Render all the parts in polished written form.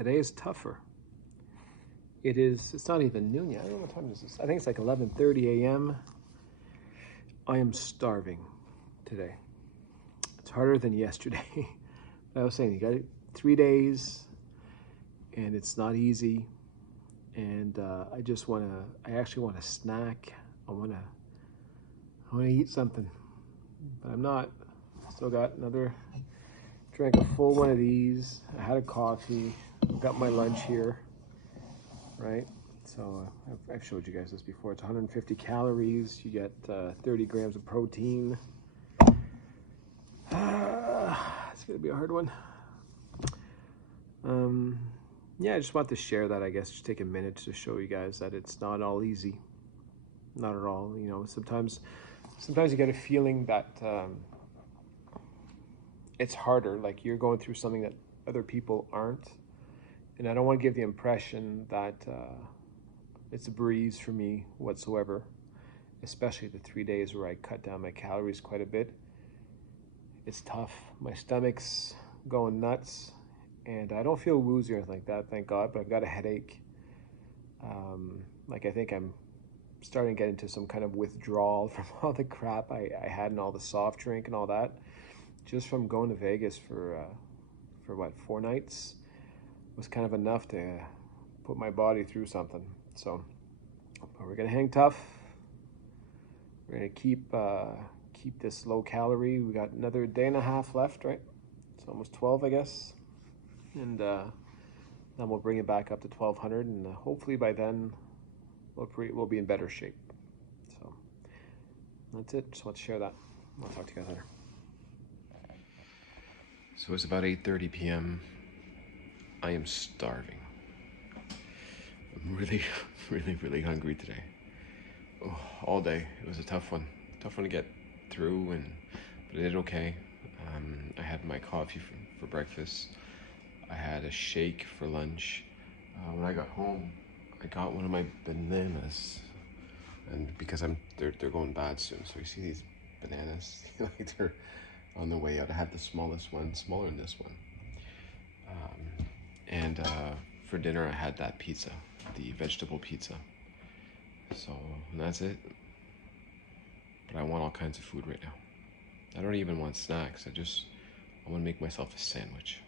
Today is tougher. It's not even noon yet. I don't know what time is this. I think it's like 11:30 a.m. I am starving today. It's harder than yesterday. I was saying, you got 3 days and it's not easy. And I actually want a snack. I want to eat something, but I'm not. Still got drank a full one of these. I had a coffee. I've got my lunch here, right? So I've showed you guys this before. It's 150 calories. You get 30 grams of protein. It's gonna be a hard one. Yeah, I just want to share that, I guess, just take a minute to show you guys that it's not all easy. Not at all. You know, sometimes you get a feeling that it's harder, like you're going through something that other people aren't. And I don't want to give the impression that it's a breeze for me whatsoever, especially the 3 days where I cut down my calories quite a bit. It's tough. My stomach's going nuts. And I don't feel woozy or anything like that, thank God, but I've got a headache. Like I think I'm starting to get into some kind of withdrawal from all the crap I had and all the soft drink and all that. Just from going to Vegas for what, 4 nights was kind of enough to put my body through something. So, but we're gonna hang tough. We're gonna keep this low calorie. We got another day and a half left, right? It's almost 12, I guess. And then we'll bring it back up to 1200, and hopefully by then we'll be in better shape. So that's it. Just want to share that. I'll talk to you guys later. So it's about 8:30 p.m. I am starving. I'm really, really hungry today. Oh, all day. It was a tough one to get through, but I did okay. I had my coffee for breakfast. I had a shake for lunch. When I got home, I got one of my bananas, and because they're going bad soon. So you see these bananas, like they're on the way out. I had the smallest one, smaller than this one. And for dinner, I had that pizza, the vegetable pizza. So that's it. But I want all kinds of food right now. I don't even want snacks. I want to make myself a sandwich.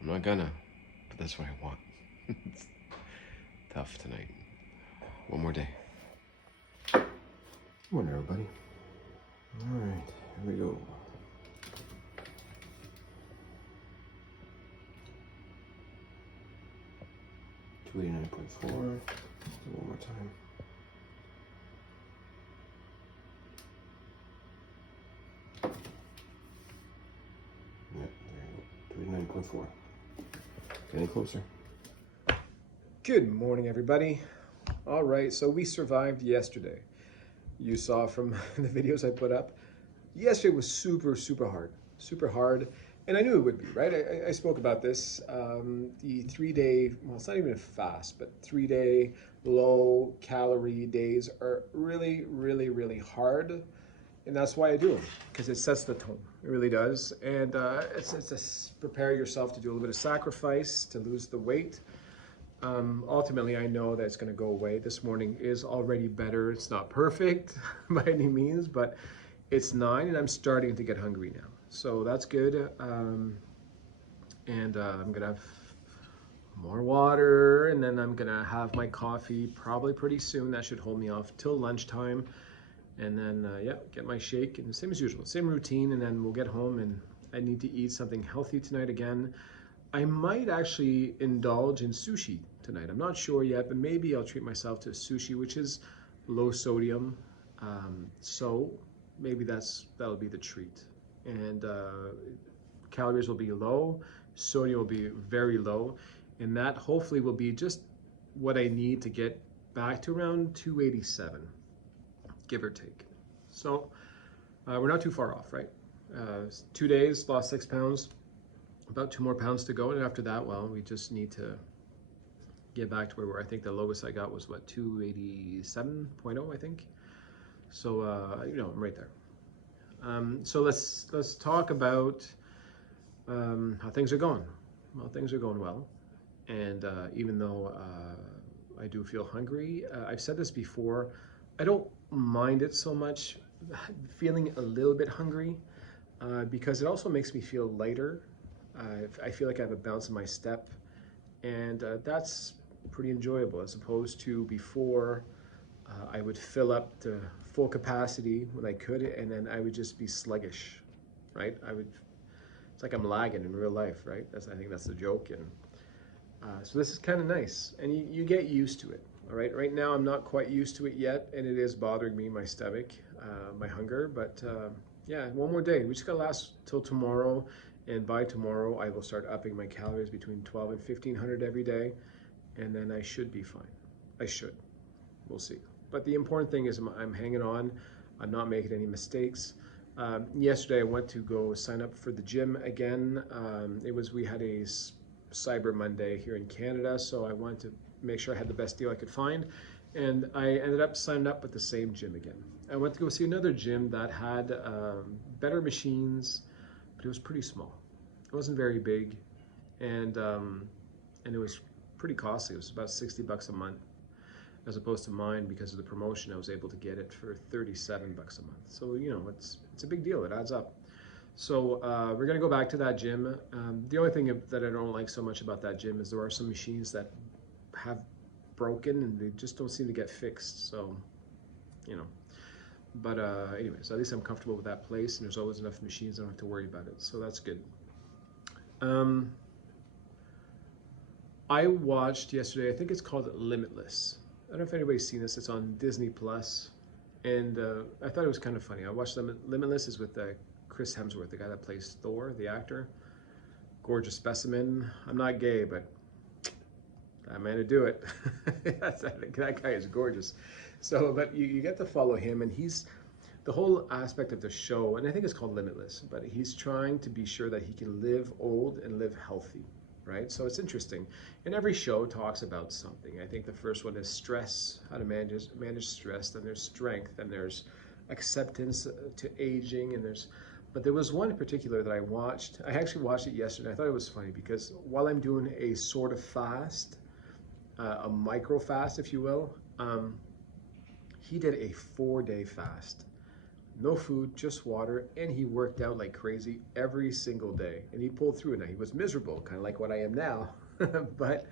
I'm not gonna, but that's what I want. It's tough tonight. One more day. Good morning, everybody. All right, here we go. $289.4. Do one more time. Yep, there you go. 289.4. Getting closer. Good morning, everybody. All right, so we survived yesterday. You saw from the videos I put up. Yesterday was super hard, and I knew it would be, right? I spoke about this. The 3-day, well, it's not even a fast, but 3-day low calorie days are really hard. And that's why I do them, because it sets the tone. It really does. And it's just prepare yourself to do a little bit of sacrifice to lose the weight. Ultimately, I know that it's going to go away. This morning is already better. It's not perfect by any means, but it's 9, and I'm starting to get hungry now. So that's good. And I'm going to have more water, and then I'm going to have my coffee probably pretty soon. That should hold me off till lunchtime. And then, get my shake, and the same as usual, same routine, and then we'll get home, and I need to eat something healthy tonight again. I might actually indulge in sushi tonight. I'm not sure yet, but maybe I'll treat myself to sushi, which is low sodium. So maybe that'll be the treat. And calories will be low, sodium will be very low, and that hopefully will be just what I need to get back to around 287. Give or take. So we're not too far off, right? 2 days, lost 6 pounds, about 2 more pounds to go. And after that, well, we just need to get back to where we were. I think the lowest I got was what, 287.0, I think. So, I'm right there. So let's talk about how things are going. Well, things are going well. And even though I do feel hungry, I've said this before, I don't mind it so much feeling a little bit hungry because it also makes me feel lighter. I feel like I have a bounce in my step, and that's pretty enjoyable as opposed to before. I would fill up to full capacity when I could, and then I would just be sluggish, right? It's like I'm lagging in real life, right? I think that's the joke. And so this is kind of nice, and you get used to it. All right, right now I'm not quite used to it yet, and it is bothering me, my stomach, my hunger. But yeah, one more day. We just gotta last till tomorrow, and by tomorrow I will start upping my calories between 12 and 1500 every day, and then I should be fine. I should. We'll see. But the important thing is I'm hanging on. I'm not making any mistakes. Yesterday I went to go sign up for the gym again. We had a Cyber Monday here in Canada, so I wanted to make sure I had the best deal I could find, and I ended up signing up with the same gym again. I went to go see another gym that had better machines, but it was pretty small. It wasn't very big, and it was pretty costly. It was about $60 a month, as opposed to mine, because of the promotion, I was able to get it for $37 a month. So it's a big deal. It adds up. So we're gonna go back to that gym. The only thing that I don't like so much about that gym is there are some machines that have broken and they just don't seem to get fixed. So, you know. But anyways, at least I'm comfortable with that place, and there's always enough machines. I don't have to worry about it. So that's good. I watched yesterday. I think it's called Limitless. I don't know if anybody's seen this. It's on Disney Plus, and I thought it was kind of funny. I watched Limitless is with Chris Hemsworth, the guy that plays Thor, the actor. Gorgeous specimen. I'm not gay, but that man to do it. That guy is gorgeous. So, but you get to follow him, and he's the whole aspect of the show, and I think it's called Limitless, but he's trying to be sure that he can live old and live healthy, right? So it's interesting. And every show talks about something. I think the first one is stress, how to manage stress. Then there's strength, and there's acceptance to aging, and but there was one in particular that I watched. I actually watched it yesterday. I thought it was funny because while I'm doing a sort of fast, a micro fast, if you will, he did a 4-day fast. No food, just water, and he worked out like crazy every single day. And he pulled through. Now, he was miserable, kind of like what I am now, but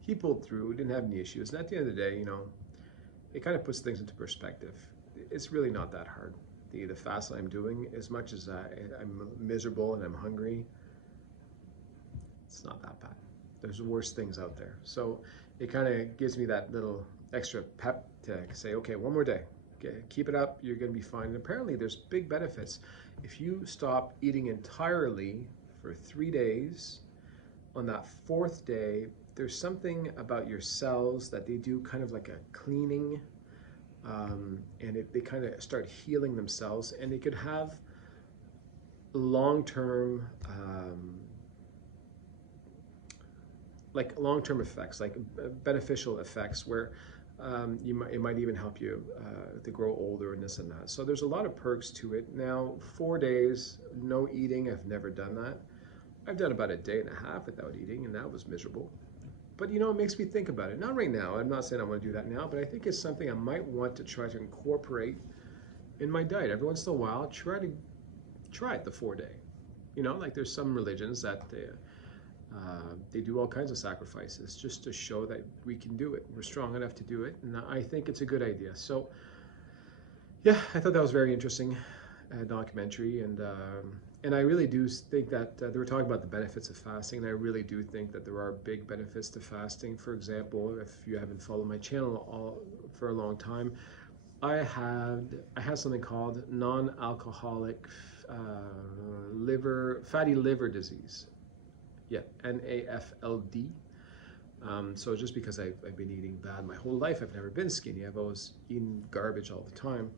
he pulled through, didn't have any issues. And at the end of the day, it kind of puts things into perspective. It's really not that hard. The fast that I'm doing, as much as I'm miserable and I'm hungry, it's not that bad. There's worse things out there. So it kind of gives me that little extra pep to say, okay, one more day. Okay, keep it up, you're going to be fine. And apparently there's big benefits. If you stop eating entirely for 3 days, on that 4th day, there's something about your cells that they do kind of like a cleaning, and they kind of start healing themselves, and they could have long-term long-term effects, like beneficial effects, where it might even help you to grow older and this and that. So there's a lot of perks to it. Now, 4 days, no eating, I've never done that. I've done about a day and a half without eating, and that was miserable. But it makes me think about it. Not right now. I'm not saying I want to do that now, but I think it's something I might want to try to incorporate in my diet. Every once in a while, try it the 4-day. Like there's some religions that they do all kinds of sacrifices just to show that we can do it. We're strong enough to do it, and I think it's a good idea. So, yeah, I thought that was very interesting documentary, and I really do think that they were talking about the benefits of fasting, and I really do think that there are big benefits to fasting. For example, if you haven't followed my channel for a long time, I had something called non-alcoholic fatty liver disease. Yeah, NAFLD. So just because I've been eating bad my whole life, I've never been skinny. I've always eaten garbage all the time.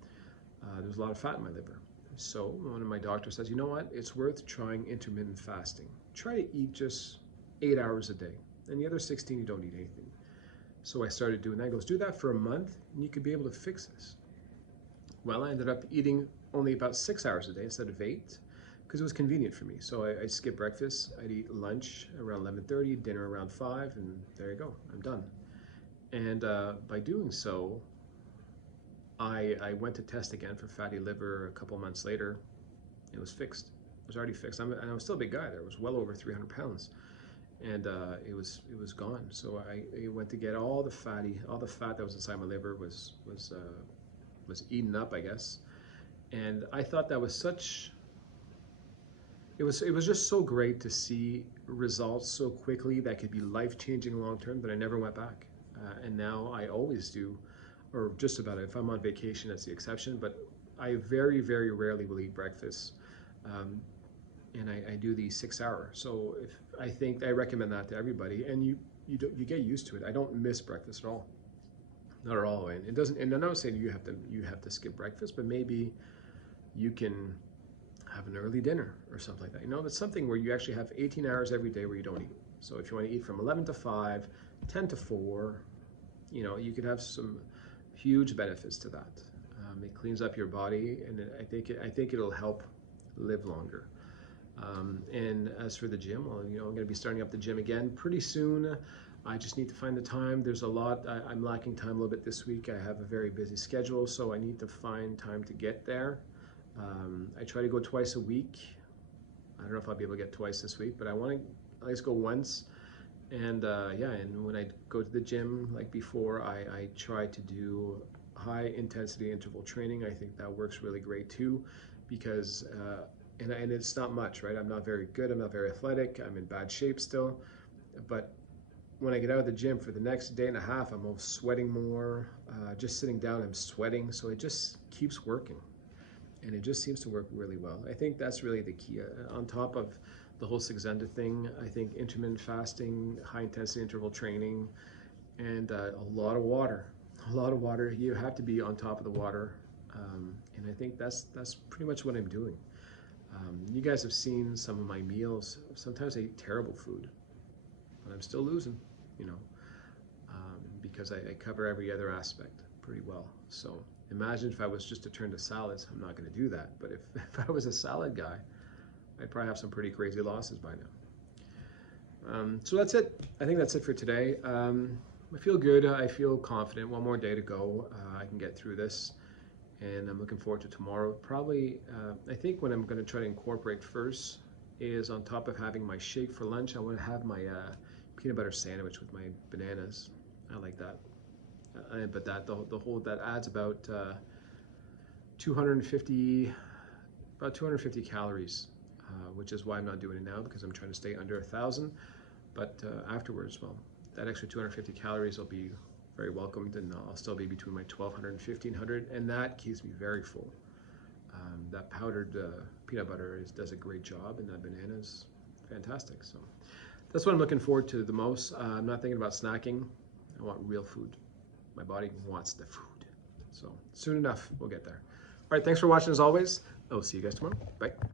There's a lot of fat in my liver. So one of my doctors says, you know what? It's worth trying intermittent fasting. Try to eat just 8 hours a day. And the other 16, you don't eat anything. So I started doing that. He goes, do that for a month, and you could be able to fix this. Well, I ended up eating only about 6 hours a day instead of 8. because it was convenient for me. So I skip breakfast, I'd eat lunch around 11:30, dinner around 5, and there you go, I'm done. And by doing so, I went to test again for fatty liver a couple months later. It was fixed. It was already fixed. And I was still a big guy there. It was well over 300 pounds. And it was gone. So I went to get all the fat that was inside my liver was eaten up, I guess. And I thought that was such, it was just so great to see results so quickly that could be life-changing long-term that I never went back. And now I always do, or just about it. If I'm on vacation, that's the exception, but I very, very rarely will eat breakfast. And I do the 6 hour. So I recommend that to everybody, and you get used to it. I don't miss breakfast at all. Not at all. And it doesn't, and I'm not saying you have to skip breakfast, but maybe you can have an early dinner or something like that. You know, that's something where you actually have 18 hours every day where you don't eat. So if you want to eat from 11 to 5, 10 to 4, you know, you could have some huge benefits to that. It cleans up your body, and I think it'll help live longer. And as for the gym, well, you know, I'm going to be starting up the gym again pretty soon. I just need to find the time. There's a lot. I'm lacking time a little bit this week. I have a very busy schedule, so I need to find time to get there. I try to go twice a week. I don't know if I'll be able to get twice this week, but I want to at least go once. And yeah, and when I go to the gym, like before, I try to do high intensity interval training. I think that works really great too, because and it's not much, right? I'm not very good. I'm not very athletic. I'm in bad shape still. But when I get out of the gym for the next day and a half, I'm almost sweating more. Just sitting down, I'm sweating. So it just keeps working. And it just seems to work really well. I think that's really the key. On top of the whole Saxenda thing, I think intermittent fasting, high intensity interval training, and a lot of water. A lot of water. You have to be on top of the water. And I think that's pretty much what I'm doing. You guys have seen some of my meals. Sometimes I eat terrible food, but I'm still losing, you know, because I cover every other aspect pretty well. So imagine if I was just to turn to salads. I'm not going to do that, but if I was a salad guy, I'd probably have some pretty crazy losses by now. So that's it. I think that's it for today. I feel good. I feel confident. One more day to go. I can get through this. And I'm looking forward to tomorrow. Probably, I think what I'm going to try to incorporate first is, on top of having my shake for lunch, I want to have my peanut butter sandwich with my bananas. I like that. But that adds about 250 calories, which is why I'm not doing it now, because I'm trying to stay under 1,000. But afterwards, well, that extra 250 calories will be very welcomed, and I'll still be between my 1,200 and 1,500, and that keeps me very full. That powdered peanut butter does a great job, and that banana is fantastic. So that's what I'm looking forward to the most. I'm not thinking about snacking. I want real food. My body wants the food. So soon enough, we'll get there. All right, thanks for watching as always. I'll see you guys tomorrow. Bye.